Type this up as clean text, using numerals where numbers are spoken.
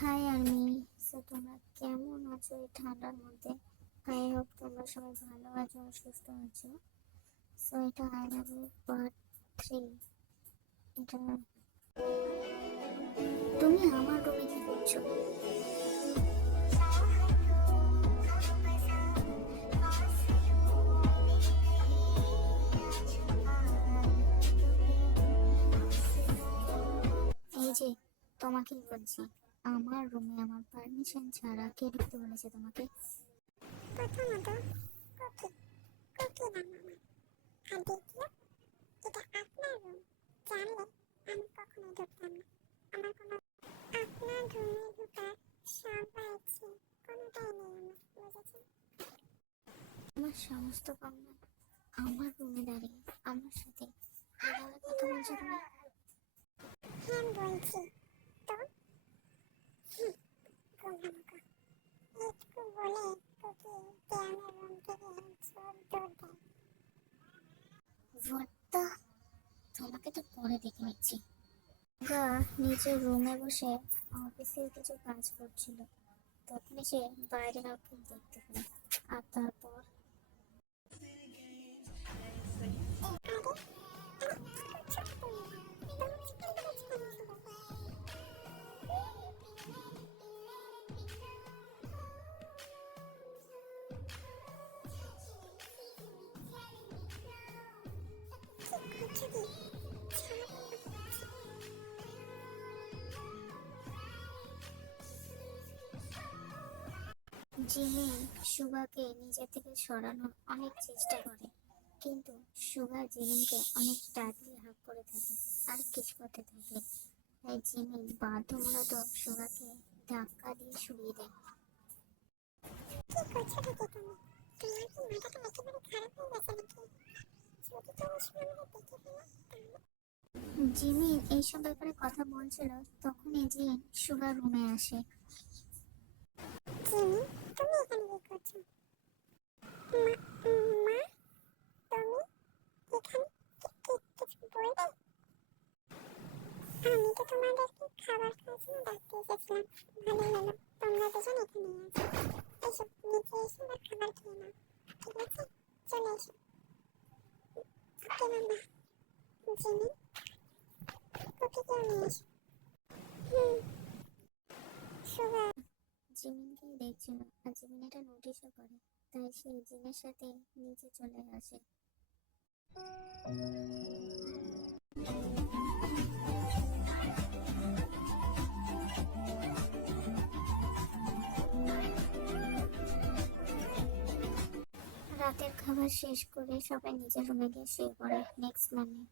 High army. তোমরা কেমন আছো এই ঠান্ডার মধ্যে? আই হোপ তোমরা সবাই ভালো আছো আর সুস্থ আছো। এটা আই লাভ ইউ পার্ট 3। এটা তুমি আমার রুমে কি করছো? এই যে তোমাকেই বলছি, আমার রুমে আমার পারমিশন ছাড়া কে ঢুকতে বলেছে তোমাকে? প্রথমত কুকি কুকি নাম আমার। আর দ্বিতীয়, এটা আপনার রুম, জানলে আমি কখনোই ঢুকতাম না। আমার কোনো আপনার রুমে ঢোকার সবাই ইচ্ছে কোনোটাই নেই আমার, বুঝেছেন? আমার সাহস তো কম না, আমার রুমে দাঁড়িয়ে আমার সাথে এভাবে কথা বলছো তুমি? হ্যাঁ বলছি তো। গোলামকা একটু বলে কুকি দেয়ালের রুম থেকে চোর দৌড় দেয়। What the? তোমাকে তো পরে দেখে নিচ্ছি। নিজের রুমে বসে অফিসের কিছু কাজ করছিল, তখন সে বাইরে কাউকে দেখতে পেল। আর তারপর জিমি সুগাকে নিজে থেকে সরানোর অনেক চেষ্টা করে, কিন্তু সুগা জিমিনকে অনেক টাইটলি হাত করে থাকে আর কিস করতে থাকে। তাই জিমি বাধ্যমূলত সুগাকে ধাক্কা দিয়ে সরিয়ে দেয়। কি করছো কি তুমি? তোমার কি মাথাটা একেবারে খারাপ হয়ে গেছে নাকি? যদি তুমি শুনে আমাকে দেখে ফেলো তাহলে। জিমিন এইসব ব্যাপারে কথা বলছিল, তখনই জিন সুগার রুমে আসে। জিমি, তুমি এখানে কি করছো? মা, মা, তুমি এখানে কিছু বলবে? আমি তো তোমাদেরকে খাবার খাওয়ার জন্য ডাকতে এসেছিলাম। ভালোই হলো তোমরা দুজন এখানেই আছো। এসো নিচে এসো আর খাবার খেয়ে নাও, ঠিক আছে? চলে এসো। ওকে মাম্মা। জিমি, কুকিকেও নিয়ে এসো। হুম। সুগার জিমিনকেই দেখছিল আর জিমিন এটা নোটিশও করে, তাই সে জিনের সাথে নিচে চলে আসে। রাতের খাবার শেষ করে সবাই নিজের রুমে গিয়ে শুয়ে পড়ে। Next morning